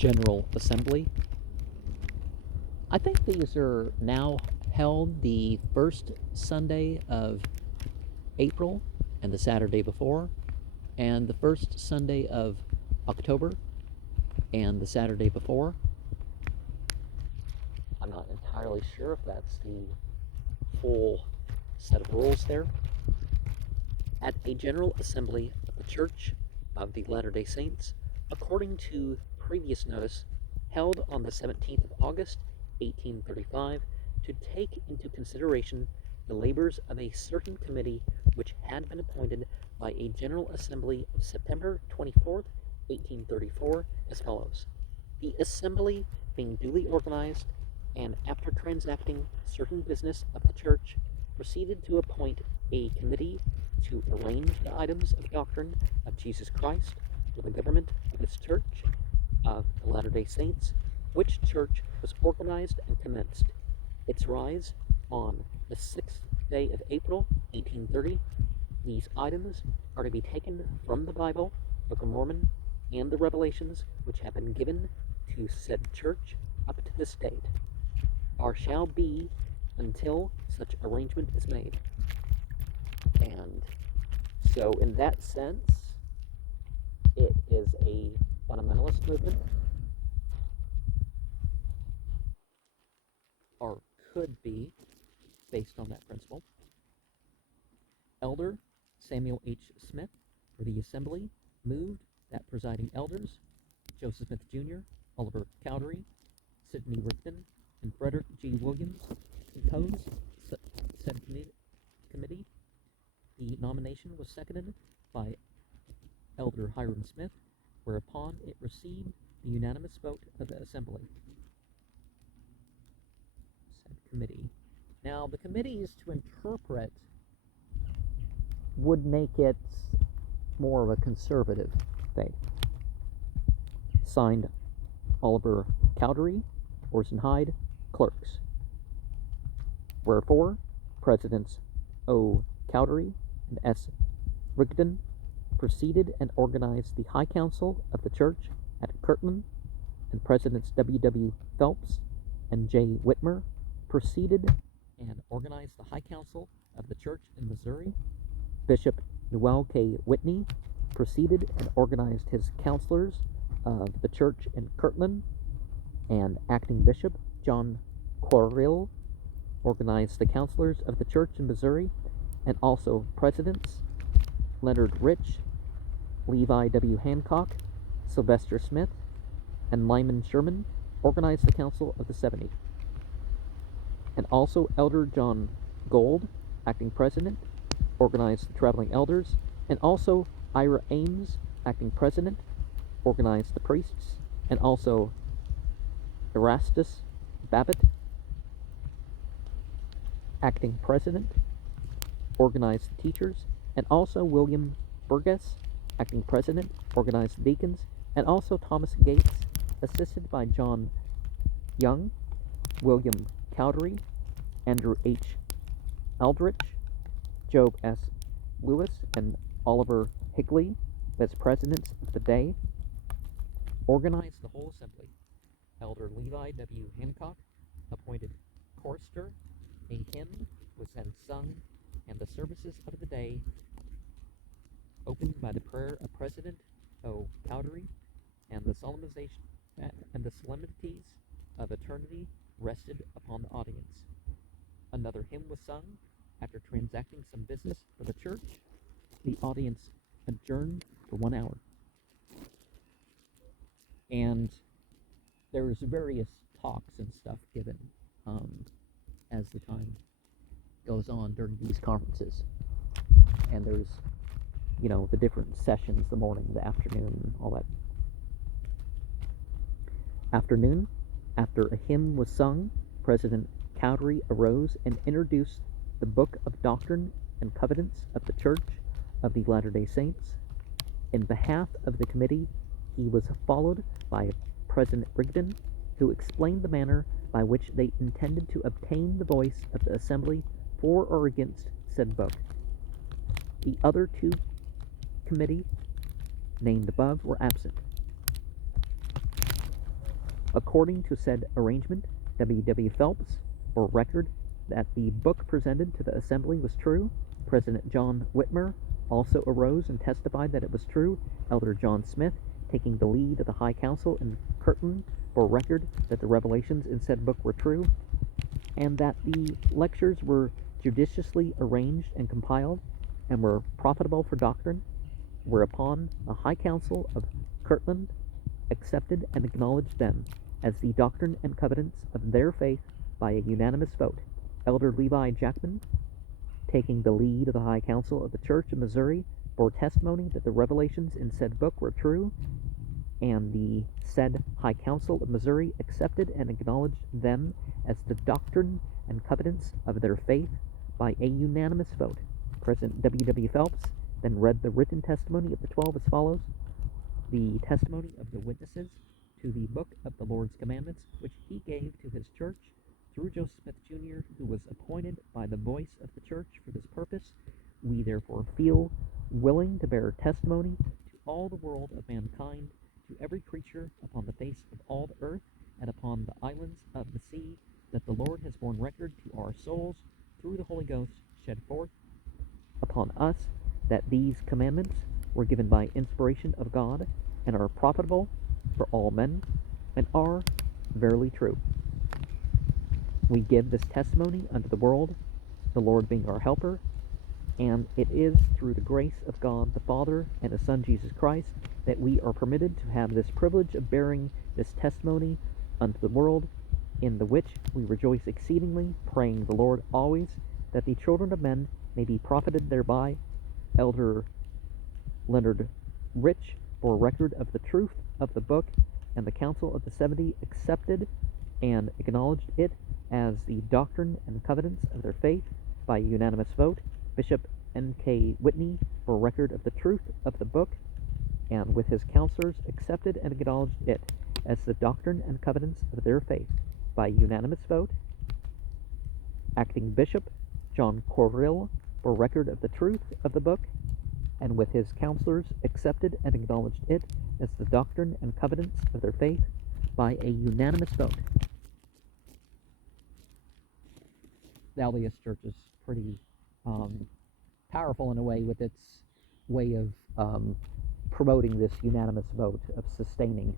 General Assembly. I think these are now held the first Sunday of April and the Saturday before, and the first Sunday of October and the Saturday before. I'm not entirely sure if that's the full set of rules there. At a General Assembly of the Church of the Latter-day Saints, according to previous notice, held on the 17th of August, 1835, to take into consideration the labors of a certain committee which had been appointed by a General Assembly of September 24th, 1834, as follows. The Assembly being duly organized, and after transacting certain business of the Church, proceeded to appoint a committee to arrange the items of doctrine of Jesus Christ for the government of its Church of the Latter-day Saints, which church was organized and commenced its rise on the 6th day of April, 1830. These items are to be taken from the Bible, Book of Mormon, and the Revelations which have been given to said church up to this date, or shall be until such arrangement is made. And so in that sense, it is a fundamentalist movement, or could be, based on that principle. Elder Samuel H. Smith for the Assembly moved that presiding elders, Joseph Smith Jr., Oliver Cowdery, Sidney Rigdon, and Frederick G. Williams compose said committee. The nomination was seconded by Elder Hiram Smith, whereupon it received the unanimous vote of the Assembly. Said committee. Now, the committees to interpret would make it more of a conservative faith. Signed, Oliver Cowdery, Orson Hyde, clerks. Wherefore, Presidents O. Cowdery and S. Rigdon proceeded and organized the High Council of the Church at Kirtland, and Presidents W. W. Phelps and J. Whitmer proceeded and organized the High Council of the Church in Missouri. Bishop Newell K. Whitney proceeded and organized his counselors of the church in Kirtland, and Acting Bishop John Corrill organized the counselors of the church in Missouri, and also Presidents Leonard Rich, Levi W. Hancock, Sylvester Smith, and Lyman Sherman organized the Council of the 70. And also Elder John Gold, acting president, organized the traveling elders, and also Ira Ames, acting president, organized the priests, and also Erastus Babbitt, acting president, organized the teachers, and also William Burgess, acting president, organized the deacons, and also Thomas Gates, assisted by John Young, William Cowdery, Andrew H. Aldrich, Job S. Lewis, and Oliver Higley as presidents of the day, organized the whole assembly. Elder Levi W. Hancock appointed chorister. A hymn was then sung, and the services of the day opened by the prayer of President O. Cowdery, and the solemnization and the solemnities of eternity rested upon the audience. Another hymn was sung. After transacting some business for the church, the audience adjourned for 1 hour. And there's various talks and stuff given as the time goes on during these conferences. And there's, the different sessions, the morning, the afternoon, all that. Afternoon, after a hymn was sung, President Cowdery arose and introduced the Book of Doctrine and Covenants of the Church of the Latter-day Saints. In behalf of the committee, he was followed by President Rigdon, who explained the manner by which they intended to obtain the voice of the assembly for or against said book. The other two committee named above were absent. According to said arrangement, W. W. Phelps bore record that the book presented to the assembly was true. President John Whitmer also arose and testified that it was true. Elder John Smith, taking the lead of the High Council in Kirtland, bore record that the revelations in said book were true, and that the lectures were judiciously arranged and compiled, and were profitable for doctrine, whereupon the High Council of Kirtland accepted and acknowledged them as the doctrine and covenants of their faith by a unanimous vote. Elder Levi Jackman, taking the lead of the High Council of the Church of Missouri, bore testimony that the revelations in said book were true, and the said High Council of Missouri accepted and acknowledged them as the doctrine and covenants of their faith by a unanimous vote. President W. W. Phelps then read the written testimony of the 12 as follows: the testimony of the witnesses to the book of the Lord's commandments, which he gave to his church through Joseph Smith, Jr., who was appointed by the voice of the church for this purpose. We therefore feel willing to bear testimony to all the world of mankind, to every creature upon the face of all the earth and upon the islands of the sea, that the Lord has borne record to our souls through the Holy Ghost shed forth upon us, that these commandments were given by inspiration of God, and are profitable for all men, and are verily true. We give this testimony unto the world, the Lord being our helper, and it is through the grace of God the Father and His Son Jesus Christ that we are permitted to have this privilege of bearing this testimony unto the world, in the which we rejoice exceedingly, praying the Lord always that the children of men may be profited thereby. Elder Leonard Rich bore record of the truth of the book, and the Council of the 70 accepted and acknowledged it as the doctrine and covenants of their faith by a unanimous vote. Bishop N.K. Whitney bore record of the truth of the book, and with his counselors accepted and acknowledged it as the doctrine and covenants of their faith by unanimous vote. Acting Bishop John Corrill bore record of the truth of the book, and with his counselors accepted and acknowledged it as the doctrine and covenants of their faith by a unanimous vote. The LDS Church is pretty powerful in a way with its way of promoting this unanimous vote, of sustaining.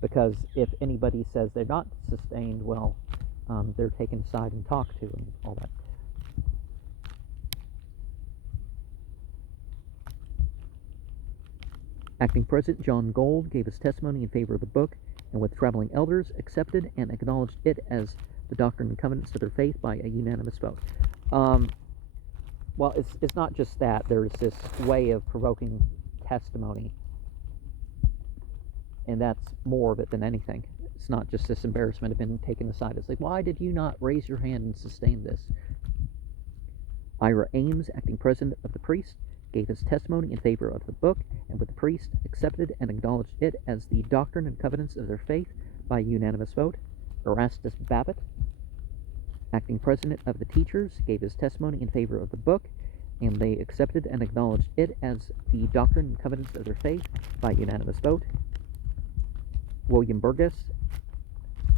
Because if anybody says they're not sustained, well, they're taken aside and talked to and all that. Acting President John Gold gave his testimony in favor of the book, and with traveling elders accepted and acknowledged it as the doctrine and covenants of their faith by a unanimous vote. Well, it's not just that. There's this way of provoking testimony, and that's more of it than anything. It's not just this embarrassment of being taken aside. It's like, why did you not raise your hand and sustain this? Ira Ames, acting president of the priests, gave his testimony in favor of the book, and with the priest accepted and acknowledged it as the doctrine and covenants of their faith by unanimous vote. Erastus Babbitt, acting president of the teachers, gave his testimony in favor of the book, and they accepted and acknowledged it as the doctrine and covenants of their faith by unanimous vote. William Burgess,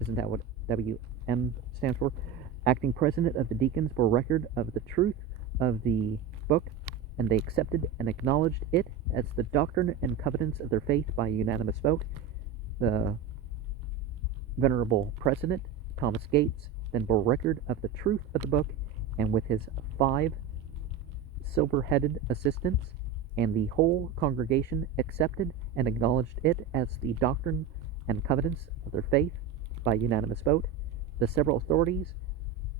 isn't that what WM stands for? Acting president of the deacons, bore record of the truth of the book, and they accepted and acknowledged it as the doctrine and covenants of their faith by unanimous vote. The venerable president, Thomas Gates, then bore record of the truth of the book, and with his 5 silver-headed assistants and the whole congregation accepted and acknowledged it as the doctrine and covenants of their faith by unanimous vote. The several authorities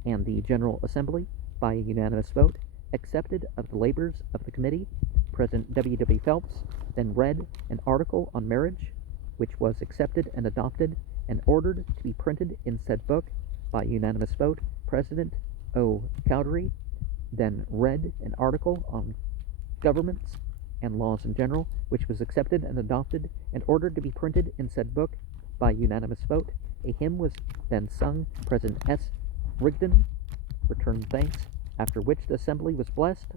and the General Assembly, by a unanimous vote, accepted of the labors of the committee. President W. W. Phelps then read an article on marriage, which was accepted and adopted and ordered to be printed in said book by unanimous vote. President O. Cowdery then read an article on governments and laws in general, which was accepted and adopted and ordered to be printed in said book by unanimous vote. A hymn was then sung. President S. Rigdon returned thanks, after which the assembly was blessed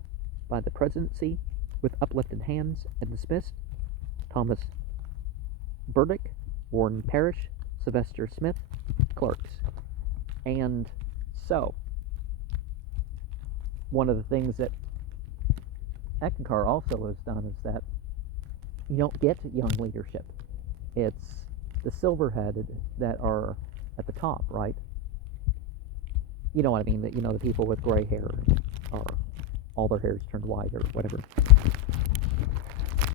by the presidency with uplifted hands and dismissed. Thomas Burdick Warren Parrish, Sylvester Smith, clerks. And so, one of the things that Eckankar also has done is that you don't get young leadership. It's the silver-headed that are at the top, right? You know what I mean? That, you know, the people with gray hair, or all their hair's turned white or whatever.